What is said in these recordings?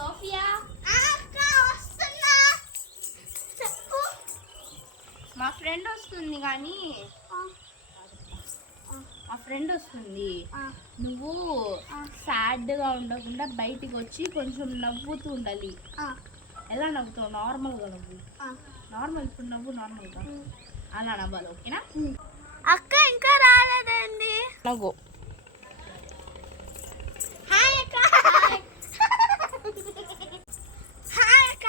Sophia మా friend వస్తుంది కానీ నువ్వు సాడ్గా ఉండకుండా బయటికి వచ్చి కొంచెం నవ్వుతూ ఉండాలి. ఎలా నవ్వుతావు? నార్మల్గా నవ్వు. నార్మల్ ఇప్పుడు నవ్వు నార్మల్గా అలా నవ్వాలి. ఓకేనా? అక్క ఇంకా రాలేదండి. నవ్వు. హాయ్ అక్క. హాయ్ అక్క.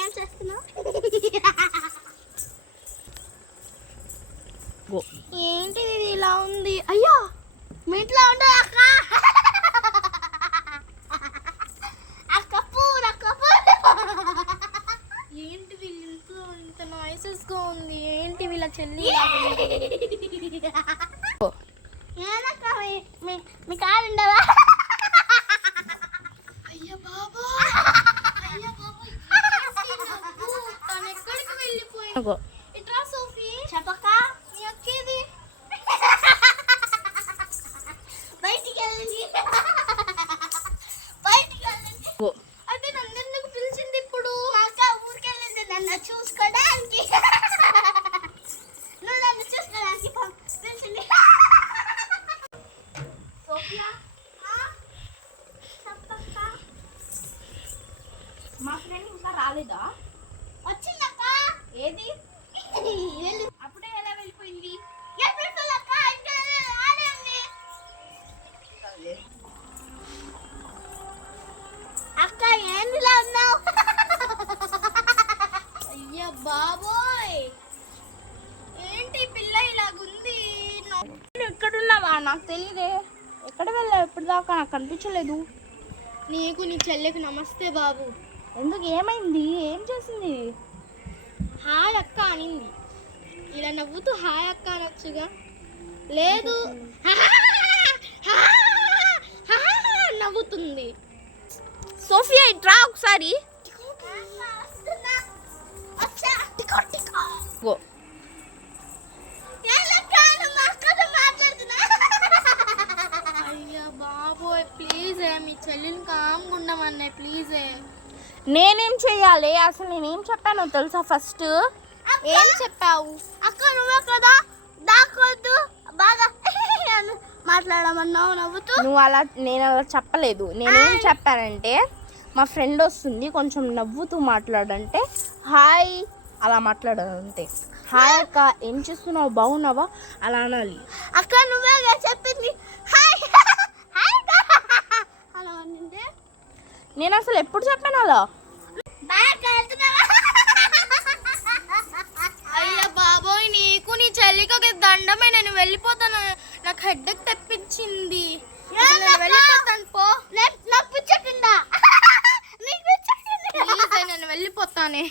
ఏం చేస్తున్నావు? ఏంటిది ఇది ఇలా ఉంది? అయ్యో మీ ఇంట్లో ఉండదు అక్క. ఏంటిది ఇంట్లో ఇంత నాయిసెస్గా ఉంది? ఏంటి వీళ్ళ చెల్లి? మీ కారు ఉండవా? అయ్యో బాబు, తను ఎక్కడికి వెళ్ళిపోయింది? ఇట్రా సోఫీ. చెప్పక్క. మీ అక్కేది? బయటికి వెళ్ళండి. అంటే నన్ను ఎందుకు పిలిచింది ఇప్పుడు? అక్క ఊరికి వెళ్ళింది నన్ను చూసుకోవడానికి. నువ్వు నన్ను చూసుకోవడానికి పిలిచింది. సోఫియా చెప్పక్క. మా ఫ్రెండ్ ఇంకా రాలేదా? వచ్చిందక్క. ఏది? అప్పుడే ఎలా వెళ్ళిపోయింది? అక్క ఏందిలా ఉన్నావు? అయ్యా బాబోయ్, ఏంటి పిల్ల ఇలాగుంది? ఎక్కడున్నావా? నాకు తెలియదే. ఎక్కడ వెళ్ళావు ఇప్పుడు దాకా? నాకు కనిపించలేదు. నీకు నీ చెల్లెకి నమస్తే బాబు. ఎందుకు? ఏమైంది? ఏం చేసింది? హాయ్ అక్క అనింది. ఇలా నవ్వుతూ హాయ్ అక్క అనొచ్చుగా. లేదు నవ్వుతుంది. సోఫియా ఇట్రా ఒకసారి. అయ్యా బాబోయ్, ప్లీజ్ మీ చెల్లిని కామ్గా ఉండమన్నాయి. ప్లీజ్. నేనేం చెయ్యాలి? అసలు నేనేం చెప్పానో తెలుసా? ఫస్ట్ ఏం చెప్పావు? అక్క నువ్వే కదా దాకొద్దు బాగా మాట్లాడమన్నావు నవ్వుతూ. నేను అలా చెప్పలేదు. నేనేం చెప్పానంటే మా ఫ్రెండ్ వస్తుంది కొంచెం నవ్వుతూ మాట్లాడంటే హాయ్ అలా మాట్లాడాలంటే. హాయ్ అక్క ఏం చేస్తున్నావు? బాగున్నావా? అలా అనాలి. అక్క నువ్వే చెప్పింది హాయ్ అలా అంటే. నేను అసలు ఎప్పుడు చెప్పాను అలా? అయ్యా బాబోయ్, నీకు నీ చెల్లికి ఒక దండమే. నేను వెళ్ళిపోతాను. నాకు హెడ్డేక్ తెప్పించింది. వెళ్ళిపోతాను పో. నేను వెళ్ళిపోతానే.